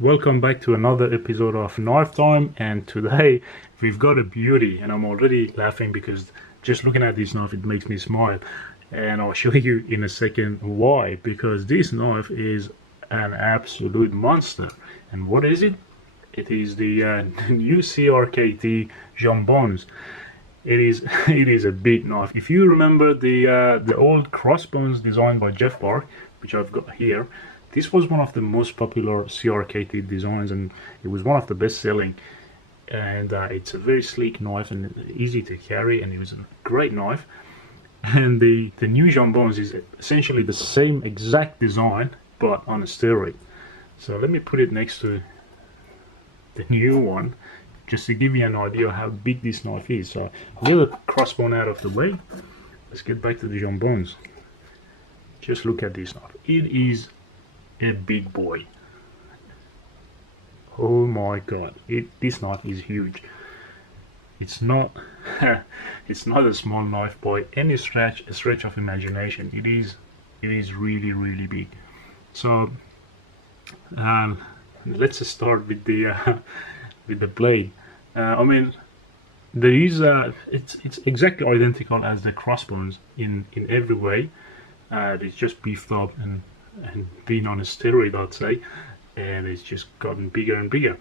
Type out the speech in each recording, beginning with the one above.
Welcome back to another episode of Knife Time, and today we've got a beauty, and I'm already laughing because just looking at this knife it makes me smile, and I'll show you in a second why. Because this knife is an absolute monster. And what is it? It is the new CRKT Jumbones. It is a big knife. If you remember the old Crossbones designed by Jeff Park, which I've got here, this was one of the most popular CRKT designs, and it was one of the best selling. And it's a very sleek knife and easy to carry, and it was a great knife. And the new Jumbones is essentially the same exact design but on a steroid. So let me put it next to the new one, just to give you an idea how big this knife is. So I'll get the crossbone out of the way. Let's get back to the Jumbones. Just look at this knife. It is a big boy. Oh my god, this knife is huge. It's not it's not a small knife by any stretch of imagination. It is really big. So let's start with the with the blade. I mean, there is it's exactly identical as the Crossbones in every way. It's just beefed up and been on a steroid, I'd say, and it's just gotten bigger and bigger.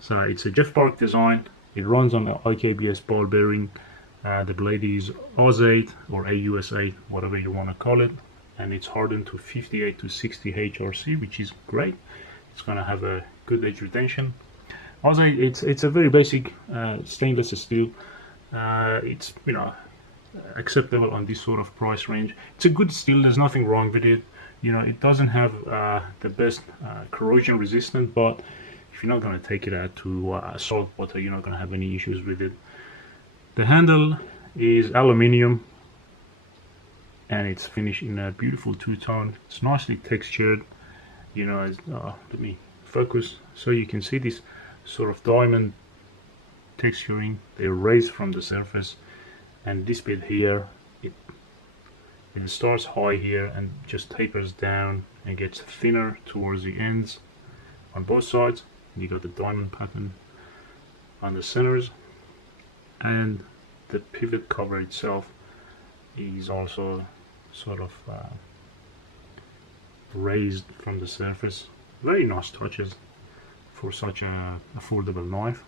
So it's a Jeff Park design. It runs on an IKBS ball bearing. The blade is AUS8 or AUS8, whatever you want to call it, and it's hardened to 58 to 60 HRC, which is great. It's going to have a good edge retention. AUS8, it's a very basic stainless steel. It's acceptable on this sort of price range. It's a good steel. There's nothing wrong with it. It doesn't have the best corrosion resistance, but if you're not going to take it out to salt water, you're not going to have any issues with it. The handle is aluminium, and it's finished in a beautiful two-tone. It's nicely textured. Let me focus so you can see this sort of diamond texturing. They raised from the surface, and this bit here, it starts high here and just tapers down and gets thinner towards the ends on both sides. You got the diamond pattern on the centers, and the pivot cover itself is also sort of raised from the surface. Very nice touches for such a affordable knife.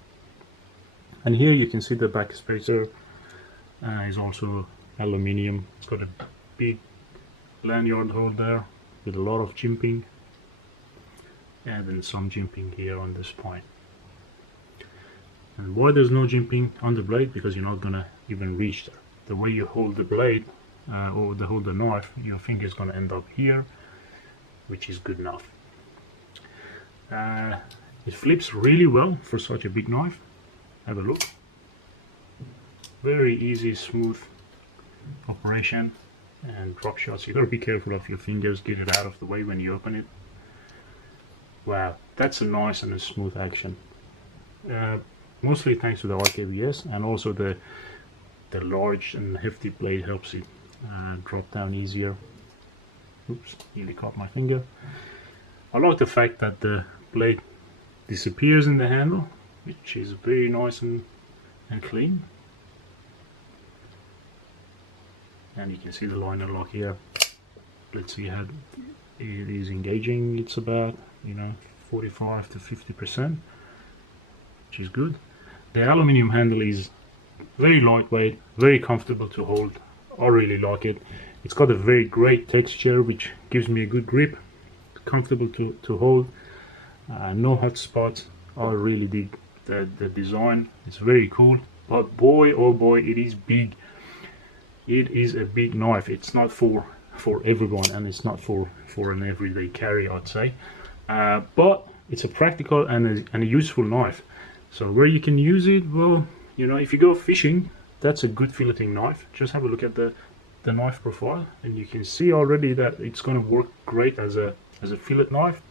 And here you can see the back spacer is also aluminium. It's got a big lanyard hole there with a lot of jimping, and then some jimping here on the spine. And why there's no jimping on the blade? Because you're not gonna even reach there. The way you hold the blade or hold the knife, your finger is gonna end up here, which is good enough. It flips really well for such a big knife. Have a look. Very easy, smooth operation. And drop shots, you gotta be careful of your fingers, get it out of the way when you open it. Wow, that's a nice and a smooth action. Mostly thanks to the RKBS, and also the large and hefty blade helps it drop down easier. Oops, nearly caught my finger. I like the fact that the blade disappears in the handle, which is very nice and clean. And you can see the liner lock here. Let's see how it is engaging. It's about 45 to 50%, which is good. The aluminium handle is very lightweight, very comfortable to hold. I really like it. It's got a very great texture, which gives me a good grip. Comfortable to hold. No hot spots. I really dig the design. It's very cool. But boy, oh boy, it is big. It is a big knife. It's not for everyone, and it's not for an everyday carry, I'd say. But it's a practical and a useful knife. So where you can use it, well, if you go fishing, that's a good filleting knife. Just have a look at the knife profile, and you can see already that it's going to work great as a fillet knife.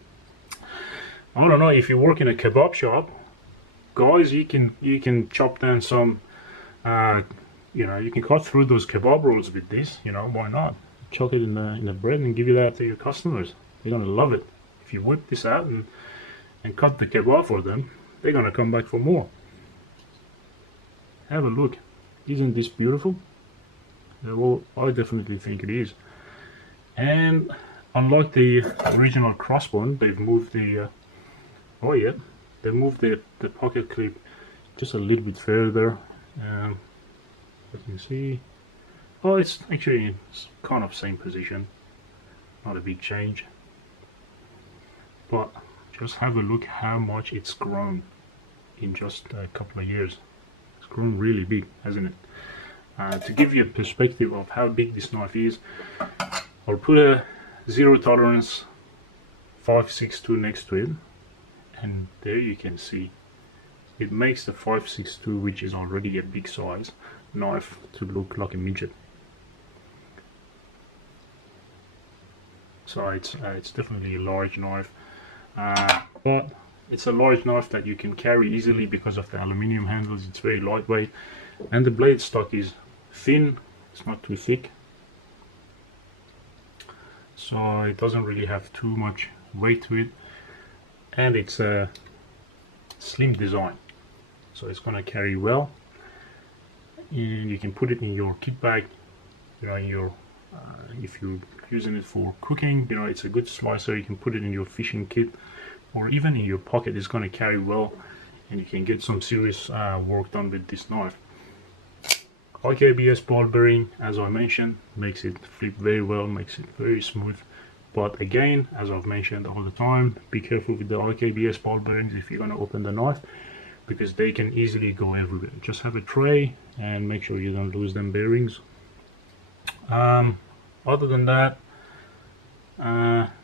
I don't know, if you work in a kebab shop, guys, you can chop down some. You can cut through those kebab rolls with this. Why not? Chuck it in the bread and give it out to your customers. They're gonna love it if you whip this out and cut the kebab for them, they're gonna come back for more. Have a look. Isn't this beautiful? Well, I definitely think it is. And unlike the original Crossbone, they've moved the oh yeah, they moved the pocket clip just a little bit further. As you can see, oh, it's actually kind of same position, not a big change. But just have a look how much it's grown in just a couple of years. It's grown really big, hasn't it? To give you a perspective of how big this knife is, I'll put a zero tolerance 5.62 next to it, and there you can see it makes the 5.62, which is already a big size knife, to look like a midget. So it's definitely a large knife, but it's a large knife that you can carry easily because of the aluminium handles. It's very lightweight, and the blade stock is thin, it's not too thick, so it doesn't really have too much weight to it, and it's a slim design, so it's gonna carry well. You can put it in your kit bag, you know, in your if you're using it for cooking, you know, it's a good slicer. You can put it in your fishing kit, or even in your pocket. It's going to carry well, and you can get some serious work done with this knife. IKBS ball bearing, as I mentioned, makes it flip very well, makes it very smooth. But again, as I've mentioned all the time, be careful with the IKBS ball bearings if you're going to open the knife, because they can easily go everywhere. Just have a tray and make sure you don't lose them bearings. Other than that,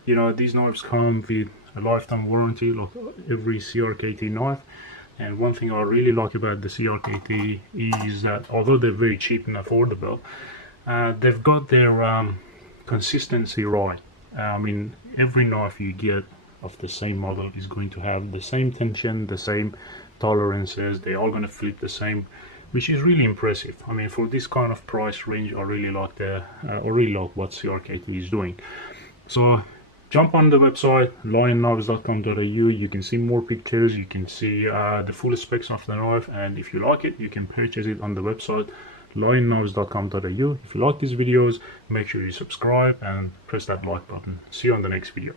you know, these knives come with a lifetime warranty like every CRKT knife. And one thing I really like about the CRKT is that although they're very cheap and affordable, they've got their consistency right. I mean, every knife you get of the same model is going to have the same tension, the same tolerances. They're all going to flip the same, which is really impressive. I mean, for this kind of price range, I really like what CRKT is doing. So jump on the website lionknives.com.au. you can see more pictures, you can see the full specs of the knife, and if you like it, you can purchase it on the website lionknives.com.au. if you like these videos, make sure you subscribe and press that like button. See you on the next video.